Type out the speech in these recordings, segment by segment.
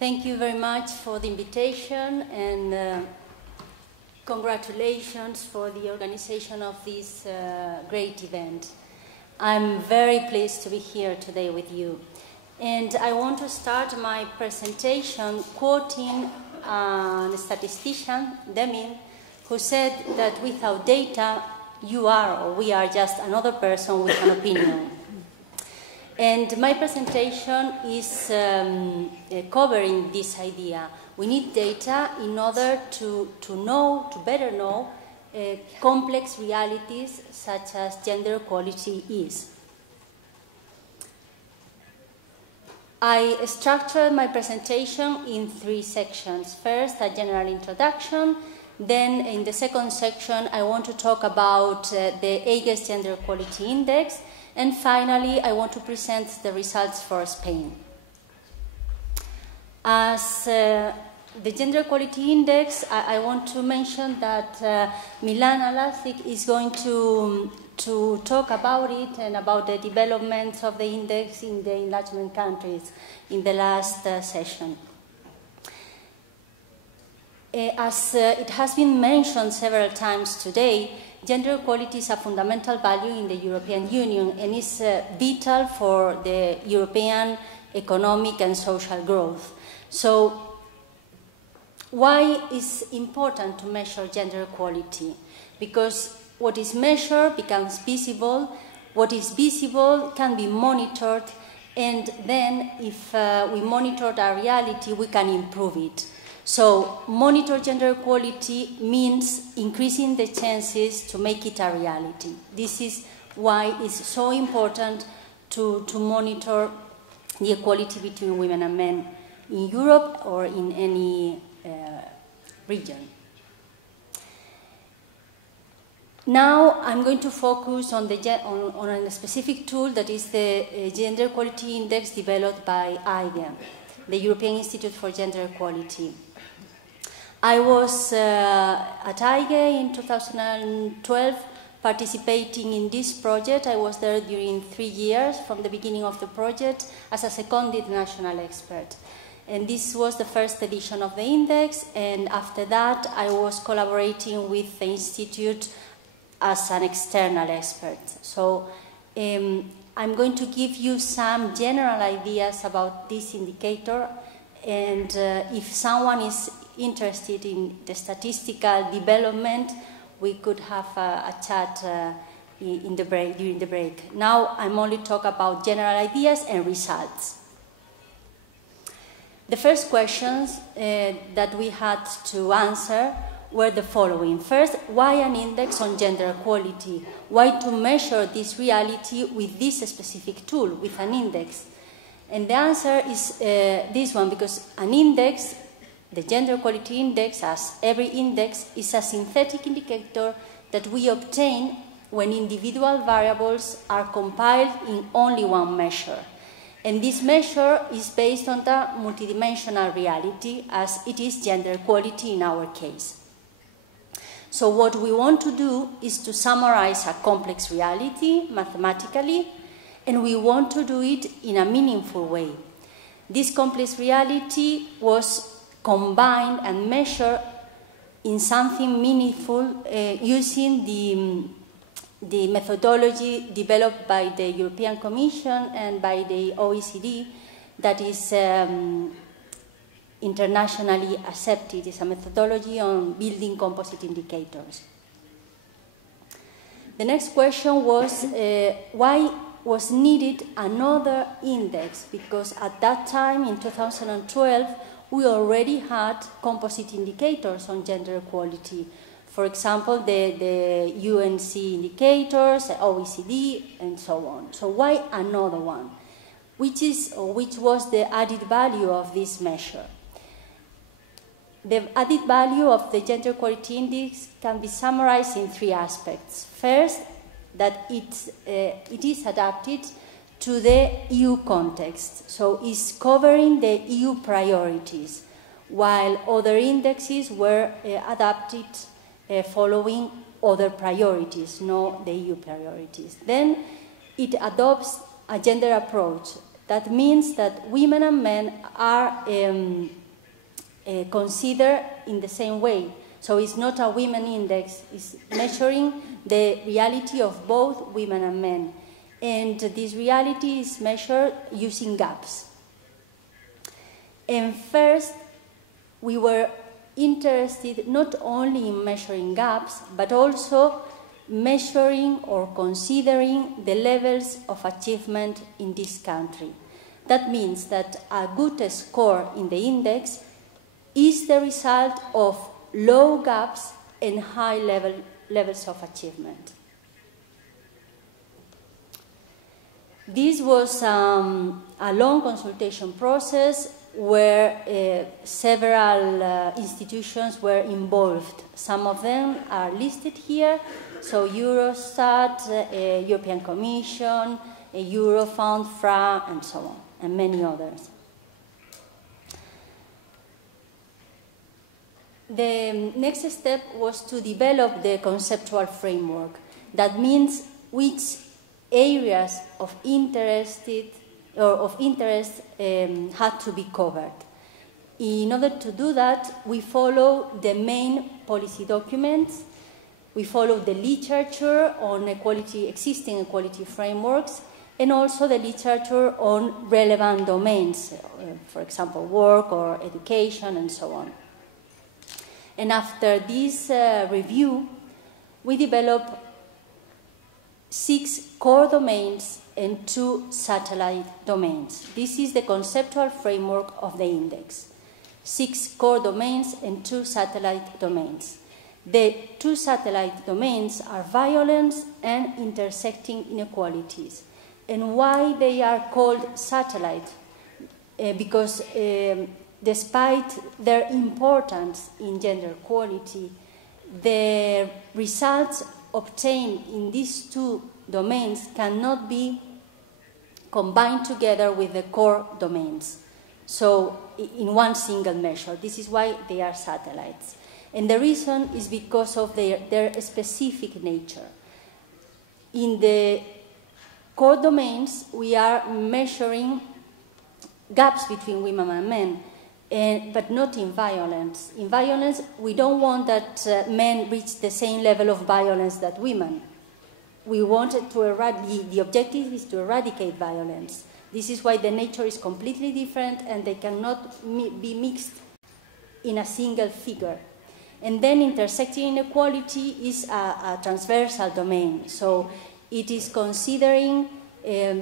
Thank you very much for the invitation and congratulations for the organization of this great event. I'm very pleased to be here today with you. And I want to start my presentation quoting a statistician, Deming, who said that without data, you are or we are just another person with an opinion. And my presentation is covering this idea. We need data in order to better know complex realities such as gender equality is. I structured my presentation in 3 sections. First, a general introduction. Then, in the second section, I want to talk about the AGES Gender Equality Index. And finally, I want to present the results for Spain. As the Gender Equality Index, I want to mention that Milan Alasik is going to talk about it and about the development of the index in the enlargement countries in the last session. As it has been mentioned several times today, gender equality is a fundamental value in the European Union and is vital for the European economic and social growth. So, why is it important to measure gender equality? Because what is measured becomes visible, what is visible can be monitored, and then if we monitor our reality, we can improve it. So, monitor gender equality means increasing the chances to make it a reality. This is why it's so important to monitor the equality between women and men in Europe or in any region. Now I'm going to focus on a specific tool that is the Gender Equality Index developed by IGE, the European Institute for Gender Equality. I was at IGE in 2012 participating in this project. I was there during 3 years from the beginning of the project as a seconded national expert. And this was the first edition of the index, and after that I was collaborating with the Institute as an external expert. So I'm going to give you some general ideas about this indicator, and if someone is interested in the statistical development, we could have a chat during the break. Now I'm only talking about general ideas and results. The first questions that we had to answer were the following. First, why an index on gender equality? Why to measure this reality with this specific tool, with an index? And the answer is this one, because an index, the Gender Equality Index, as every index, is a synthetic indicator that we obtain when individual variables are compiled in only one measure. And this measure is based on the multidimensional reality, as it is gender equality in our case. So what we want to do is to summarize a complex reality mathematically, and we want to do it in a meaningful way. This complex reality was combined and measured in something meaningful using the methodology developed by the European Commission and by the OECD that is internationally accepted. It's a methodology on building composite indicators. The next question was why was needed another index? Because at that time, in 2012, we already had composite indicators on gender equality. For example, the UNC indicators, the OECD, and so on. So why another one? Which was the added value of this measure? The added value of the Gender Equality Index can be summarized in 3 aspects. First, that it is adapted to the EU context, so it's covering the EU priorities, while other indexes were adapted following other priorities, not the EU priorities. Then it adopts a gender approach That means that women and men are considered in the same way. So it's not a women index, it's measuring the reality of both women and men. And this reality is measured using gaps. And first, we were interested not only in measuring gaps, but also measuring or considering the levels of achievement in this country. That means that a good score in the index is the result of low gaps and high levels of achievement. This was a long consultation process where several institutions were involved. Some of them are listed here, so Eurostat, European Commission, Eurofund, FRA, and so on, and many others. The next step was to develop the conceptual framework. That means which areas of interest had to be covered. In order to do that, we follow the main policy documents, we follow the literature on existing equality frameworks, and also the literature on relevant domains, for example, work or education, and so on. And after this review, we developed 6 core domains and 2 satellite domains. This is the conceptual framework of the index. 6 core domains and 2 satellite domains. The 2 satellite domains are violence and intersecting inequalities. And why they are called satellite? Because despite their importance in gender equality, the results obtained in these 2 domains cannot be combined together with the core domains. So in one single measure. This is why they are satellites. And the reason is because of their specific nature. In the core domains, we are measuring gaps between women and men, but not in violence. In violence, we don't want that men reach the same level of violence that women. We wanted to eradicate, the objective is to eradicate violence. This is why the nature is completely different and they cannot be mixed in a single figure. And then intersecting inequality is a transversal domain. So it is considering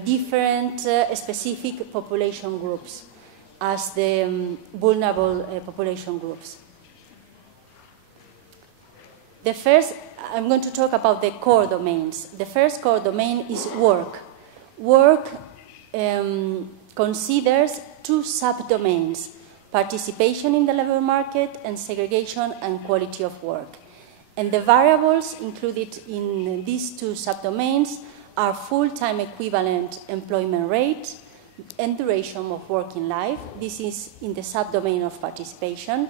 different specific population groups as the vulnerable population groups. The first, I'm going to talk about the core domains. The first core domain is work. Work considers 2 subdomains: participation in the labor market and segregation and quality of work. And the variables included in these 2 subdomains are full-time equivalent employment rate and duration of working life. This is in the subdomain of participation.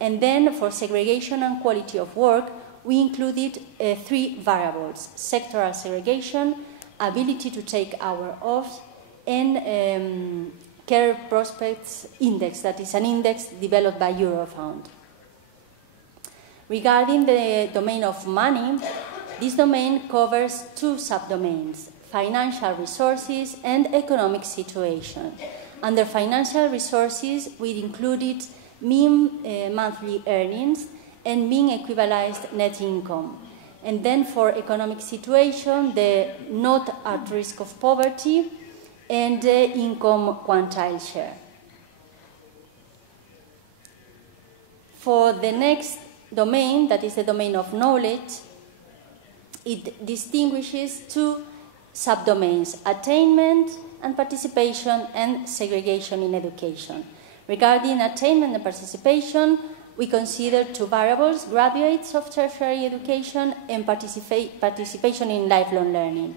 And then for segregation and quality of work, we included 3 variables: sectoral segregation, ability to take hours off, and Care Prospects Index, that is an index developed by Eurofund. Regarding the domain of money, this domain covers 2 subdomains: financial resources and economic situation. Under financial resources, we included mean monthly earnings and mean equivalized net income. And then for economic situation, the not at risk of poverty and the income quantile share. For the next domain, that is the domain of knowledge, it distinguishes 2 subdomains: attainment and participation, and segregation in education. Regarding attainment and participation, we consider 2 variables: graduates of tertiary education and participation in lifelong learning.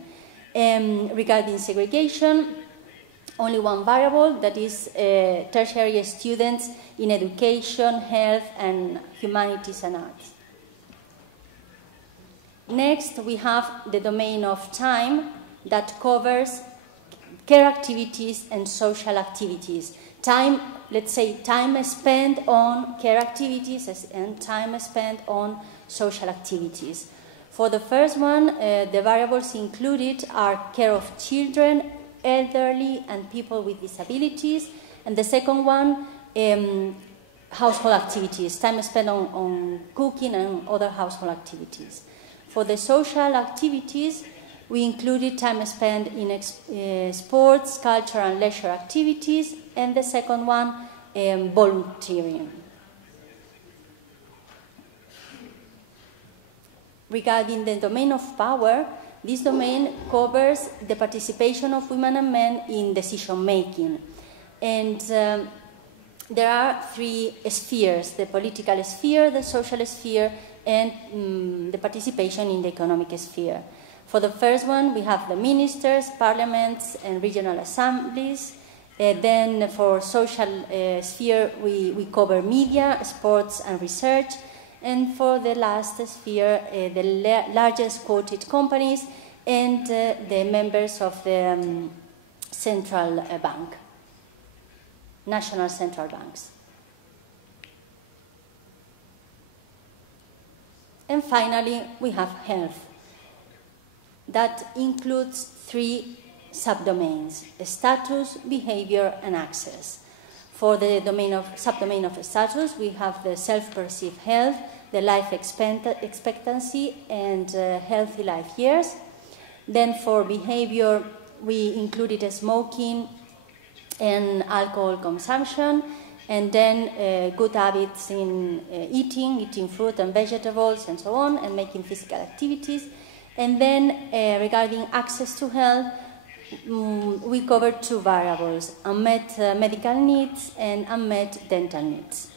Regarding segregation, only 1 variable, that is tertiary students in education, health, and humanities and arts. Next, we have the domain of time that covers care activities and social activities. Time, let's say, time spent on care activities and time spent on social activities. For the first one, the variables included are care of children, elderly, and people with disabilities. And the second one, household activities, time spent on cooking and other household activities. For the social activities, we included time spent in sports, culture, and leisure activities, and the second one, volunteering. Regarding the domain of power, this domain covers the participation of women and men in decision-making. And there are three spheres: the political sphere, the social sphere, and the participation in the economic sphere. For the first one, we have the ministers, parliaments, and regional assemblies. Then for social sphere, we cover media, sports, and research. And for the last sphere, the largest quoted companies and the members of the central bank, national central banks. And finally, we have health. That includes three subdomains: status, behavior, and access. For the subdomain of status, we have the self-perceived health, the life expectancy, and healthy life years. Then for behavior, we included smoking and alcohol consumption, and then good habits in eating fruit and vegetables and so on, and making physical activities. And then regarding access to health, we covered two variables: unmet medical needs and unmet dental needs.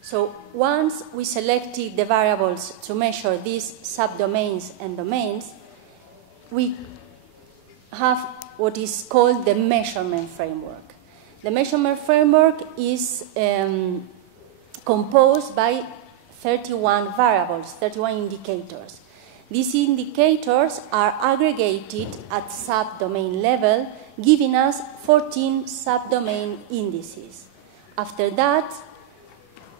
So once we selected the variables to measure these subdomains and domains, we have what is called the measurement framework. The measurement framework is composed by 31 variables, 31 indicators. These indicators are aggregated at subdomain level, giving us 14 subdomain indices. After that,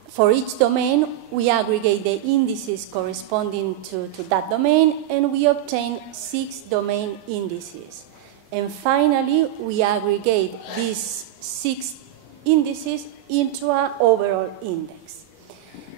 for each domain, we aggregate the indices corresponding to that domain, and we obtain 6 domain indices. And finally, we aggregate these 6 indices into an overall index.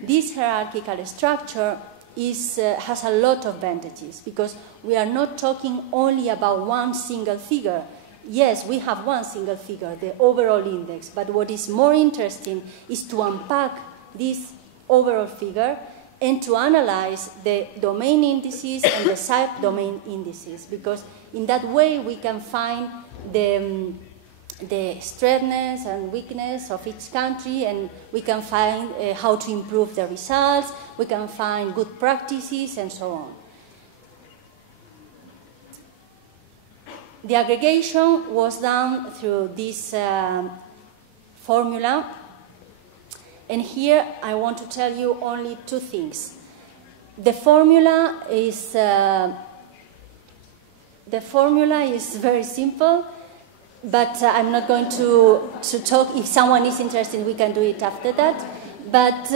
This hierarchical structure has a lot of advantages, because we are not talking only about one single figure. Yes, we have one single figure, the overall index, but what is more interesting is to unpack this overall figure and to analyze the domain indices and the subdomain indices, because in that way we can find the strengths and weakness of each country, and we can find how to improve the results, we can find good practices, and so on. The aggregation was done through this formula, and here I want to tell you only 2 things. The formula is very simple, but I'm not going to talk. If someone is interested, we can do it after that. But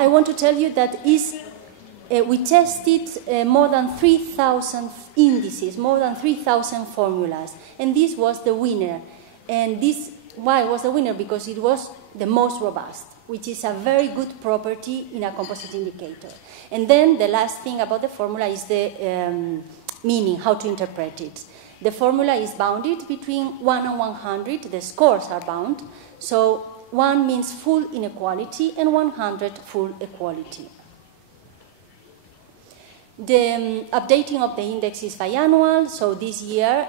I want to tell you that we tested more than 3,000 indices, more than 3,000 formulas, and this was the winner. And why was the winner? Because it was the most robust, which is a very good property in a composite indicator. And then the last thing about the formula is the meaning, how to interpret it. The formula is bounded between 1 and 100. The scores are bound. So 1 means full inequality and 100 full equality. The updating of the index is biannual. So this year,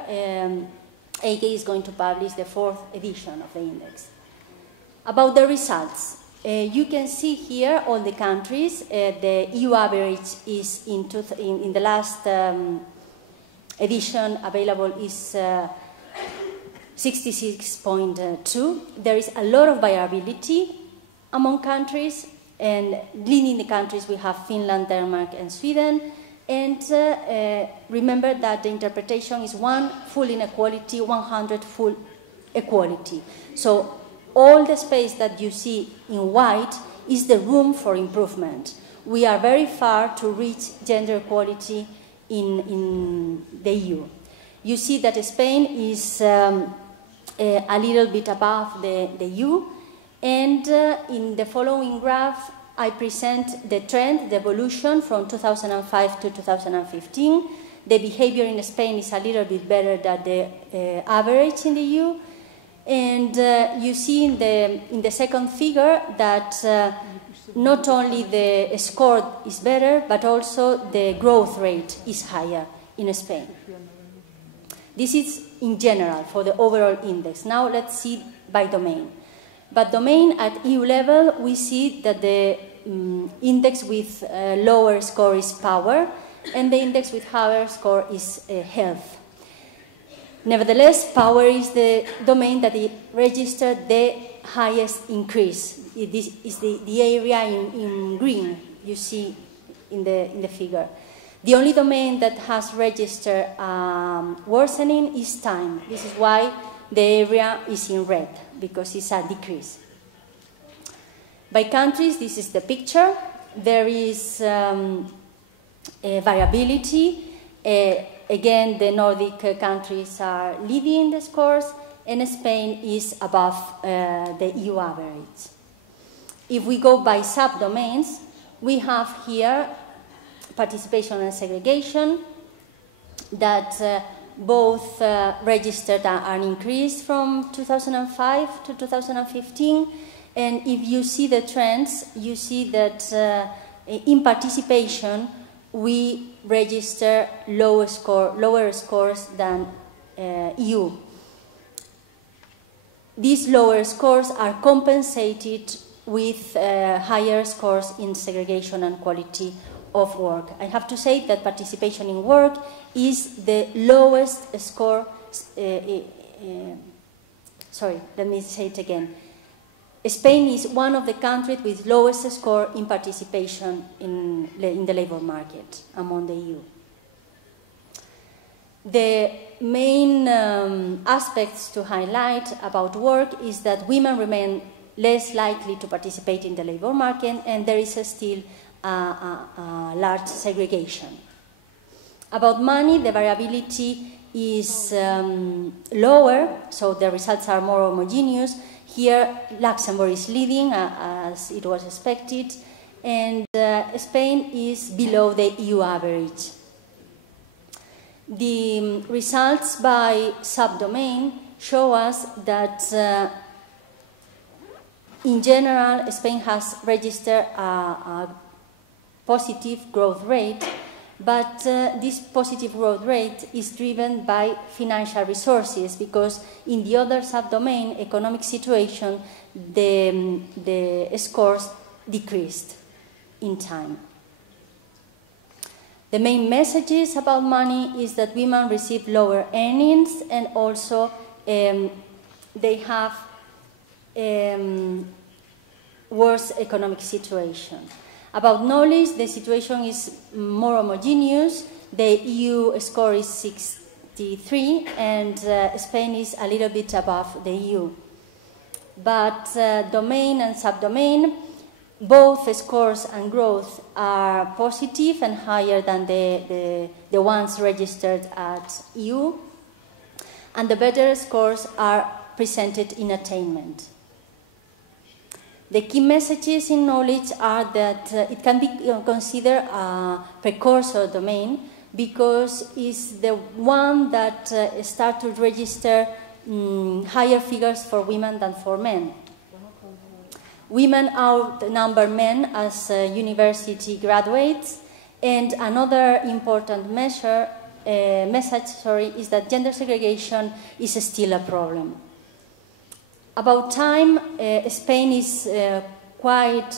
AK is going to publish the 4th edition of the index. About the results, you can see here all the countries. The EU average is in the last edition available is 66.2. There is a lot of variability among countries, and leading the countries we have Finland, Denmark, and Sweden. And remember that the interpretation is 1 full inequality, 100 full equality. So all the space that you see in white is the room for improvement. We are very far to reach gender equality in the EU. You see that Spain is a little bit above the EU, and in the following graph I present the trend, the evolution from 2005 to 2015. The behavior in Spain is a little bit better than the average in the EU. And you see in the second figure that not only the score is better, but also the growth rate is higher in Spain. This is in general for the overall index. Now let's see by domain. By domain at EU level, we see that the index with lower score is power, and the index with higher score is health. Nevertheless, power is the domain that registered the highest increase. This is the area in green you see in the figure. The only domain that has registered worsening is time. This is why the area is in red, because it's a decrease. By countries, this is the picture. There is a variability. Again, the Nordic countries are leading the scores, and Spain is above the EU average. If we go by subdomains, we have here participation and segregation that both registered an increase from 2005 to 2015. And if you see the trends, you see that in participation, we register lower scores than EU. These lower scores are compensated with higher scores in segregation and quality of work. I have to say that participation in work is the lowest score. Sorry, let me say it again. Spain is one of the countries with lowest score in participation in the labor market among the EU. The main aspects to highlight about work is that women remain less likely to participate in the labor market, and there is still a large segregation. About money, the variability is lower, so the results are more homogeneous. Here, Luxembourg is leading, as it was expected, and Spain is below the EU average. The results by subdomain show us that, in general, Spain has registered a positive growth rate, but this positive growth rate is driven by financial resources, because in the other subdomain, economic situation, the scores decreased in time. The main messages about money is that women receive lower earnings, and also they have worse economic situation. About knowledge, the situation is more homogeneous. The EU score is 63, and Spain is a little bit above the EU. But domain and subdomain, both scores and growth are positive and higher than the ones registered at EU, and the better scores are presented in attainment. The key messages in knowledge are that it can be considered a precursor domain, because it's the one that starts to register higher figures for women than for men. Women outnumber men as university graduates, and another important message is that gender segregation is still a problem. About time, Spain is quite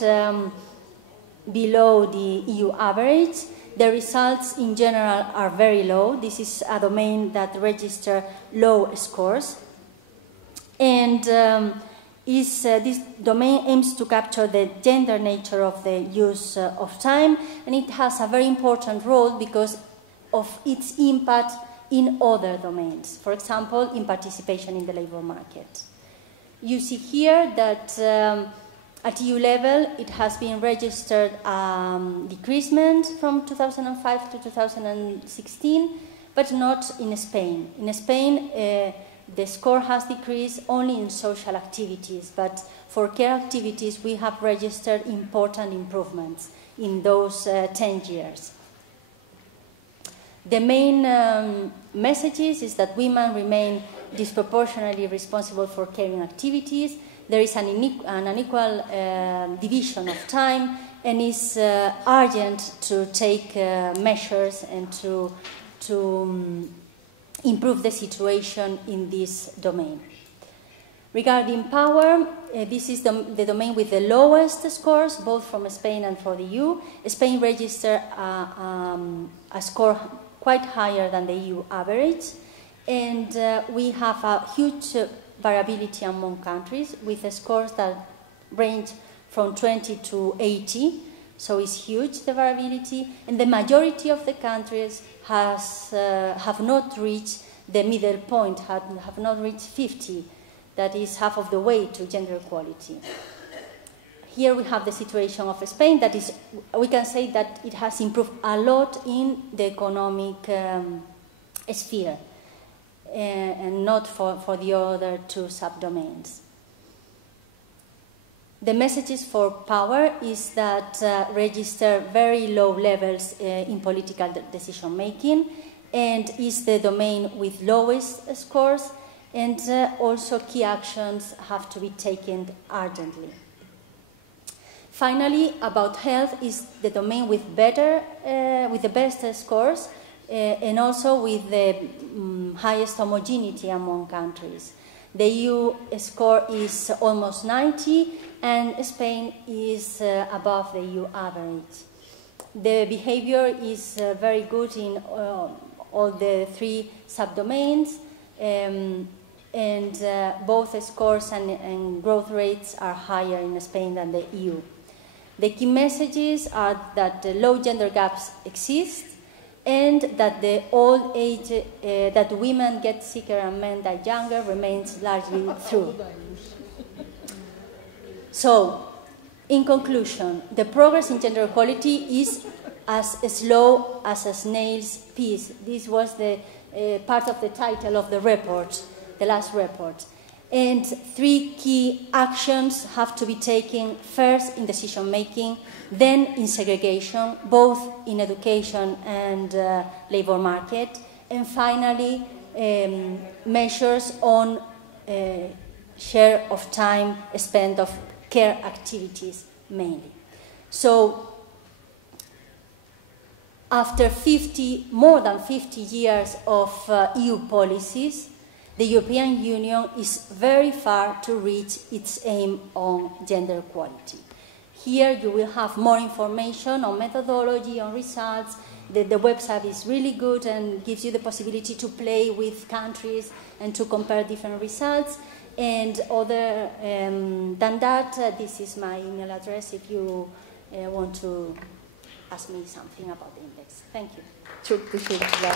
below the EU average. The results in general are very low. This is a domain that registers low scores. And This domain aims to capture the gender nature of the use of time, and it has a very important role because of its impact in other domains, for example, in participation in the labor market. You see here that at EU level, it has been registered decreasement from 2005 to 2016, but not in Spain. In Spain, the score has decreased only in social activities, but for care activities, we have registered important improvements in those 10 years. The main messages is that women remain disproportionately responsible for caring activities. There is an unequal division of time, and it's urgent to take measures and to improve the situation in this domain. Regarding power, this is the domain with the lowest scores, both from Spain and for the EU. Spain registered a score quite higher than the EU average, and we have a huge variability among countries with scores that range from 20 to 80, so it's huge, the variability, and the majority of the countries have not reached the middle point, have not reached 50, that is half of the way to gender equality. Here we have the situation of Spain, that is, we can say that it has improved a lot in the economic sphere, and not for the other two subdomains. The messages for power is that register very low levels in political decision making, and is the domain with lowest scores, and also key actions have to be taken urgently. Finally, about health is the domain with the best scores, and also with the highest homogeneity among countries. The EU score is almost 90, and Spain is above the EU average. The behavior is very good in all the three subdomains, and both scores and growth rates are higher in Spain than the EU. The key messages are that the low gender gaps exist, and that the old age, that women get sicker and men die younger, remains largely true. So, in conclusion, the progress in gender equality is as slow as a snail's pace. This was the part of the title of the report, the last report. And three key actions have to be taken: first in decision making, then in segregation, both in education and labor market, and finally measures on share of time spent of care activities mainly. So after more than 50 years of EU policies, the European Union is very far to reach its aim on gender equality. Here you will have more information on methodology, on results. The website is really good and gives you the possibility to play with countries and to compare different results. And other than that, this is my email address if you want to ask me something about the index. Thank you. Çok teşekkürler.